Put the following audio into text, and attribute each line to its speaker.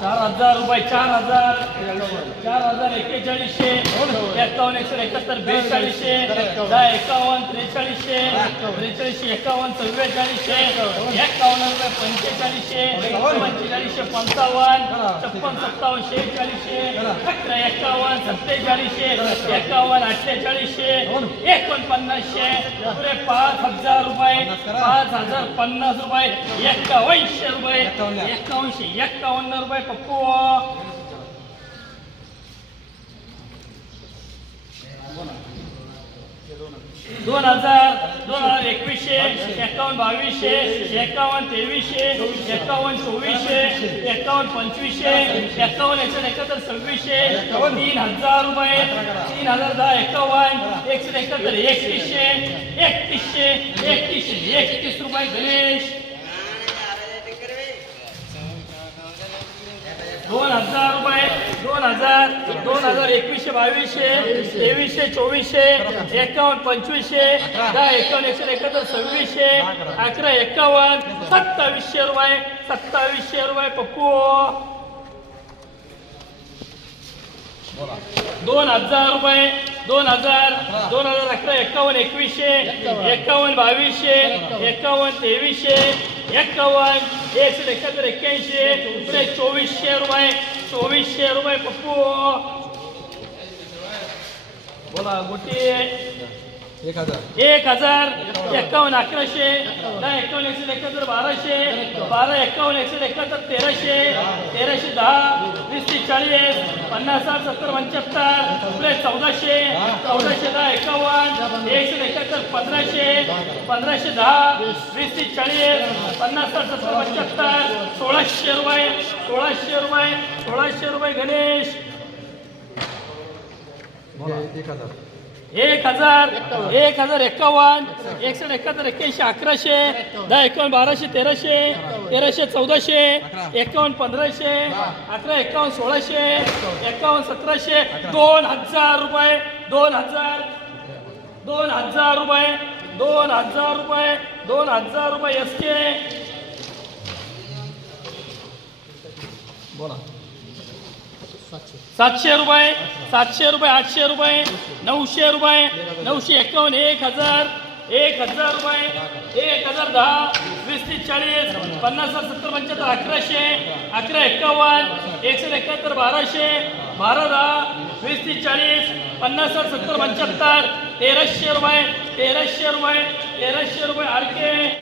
Speaker 1: चार हजार रुपये चार हजार. चार हजार एक्केचाळीसशे एकावन्न एकशे एकाहत्तर बेचाळीसशे दहा एकावन्न त्रेचाळीसशे त्रेचाळीसशे एकावन्न चव्वेचाळीसशे एकावन्न रुपये पंचेचाळीसशे पंचेचाळीसशे पंचावन्न छप्पन सत्तावन्न शेहेचाळीसशे एकावन्न सत्तेचाळीसशे एकावन्न अठ्ठेचाळीसशे एकोणपन्नासशे पुरे पाच हजार रुपये पाच हजार पन्नास रुपये एक्कावनशे रुपये एक्कावनशे एक्कावन्न रुपये पप्पू. दोन हजार दोन हजार एकवीसशे एकावन्न बावीसशे एकावन्न तेवीसशे एकावन्न चोवीसशे एकावन्न पंचवीसशे एकावन्न एकशे एकाहत्तर सव्वीसशे तीन हजार रुपये तीन हजार दहा एकावन्न एकशे एकाहत्तर एकतीसशे एकतीसशे एकतीसशे एकतीस रुपये गणेश. दोन हजार एकवीसशे बावीसशे तेवीसशे चोवीसशे एकावन्न पंचवीसशे दहा एकावन्न एकशे एकाहत्तर सव्वीसशे अकरा. एकावन्न सत्तावीसशे रुपये सत्तावीसशे रुपये पप्पू. दोन हजार रुपये दोन हजार दोन हजार अकरा एकावन्न एकवीसशे एकावन्न. बावीसशे एकावन्न तेवीसशे एकावन्न एकशे एकाहत्तर एक्क्याऐंशी चोवीसशे रुपये चोवीसशे रुपये पप्पू बोला गोटी
Speaker 2: एक हजार
Speaker 1: एक हजार एकावन्न अकराशे दहा एकावन्न एकशे एकाहत्तर बाराशे बारा एकावन्न एकशे एकाहत्तर तेराशे तेराशे दहा वीस तीस चाळीस पन्नास साठ सत्तर पंच्याहत्तर पुढे चौदाशे चौदाशे दहा एकावन्न एकशे एकाहत्तर पंधराशे पंधराशे दहा वीस तीस चाळीस पन्नास साठ सत्तर पंच्याहत्तर सोळाशे रुपये सोळाशे रुपये सोळाशे रुपये गणेश.
Speaker 2: एक हजार.
Speaker 1: एक हजार एक हजार एकावन्न एकशे एकाहत्तर एक्क्याऐंशी अकराशे दहा एकावन्न बाराशे तेराशे तेराशे चौदाशे एकावन्न पंधराशे अकरा एकावन्न सोळाशे एकावन्न. सतराशे दोन हजार रुपये दोन हजार दोन हजार रुपये दोन हजार रुपये दोन हजार रुपये एस के.
Speaker 2: बोला.
Speaker 1: सातशे. रुपये सातशे रुपये आठशे रुपये नऊशे रुपये नऊशे एकावन्न एक हजार एक हजार रुपये एक हजार दहा वीस तीस चाळीस पन्नास सत्तर पंच्याहत्तर अकराशे अकरा एकावन्न एकशे एकाहत्तर बाराशे बारा दहा वीस तीस चाळीस पन्नास सत्तर पंच्याहत्तर तेराशे रुपये तेराशे रुपये तेराशे रुपये आरके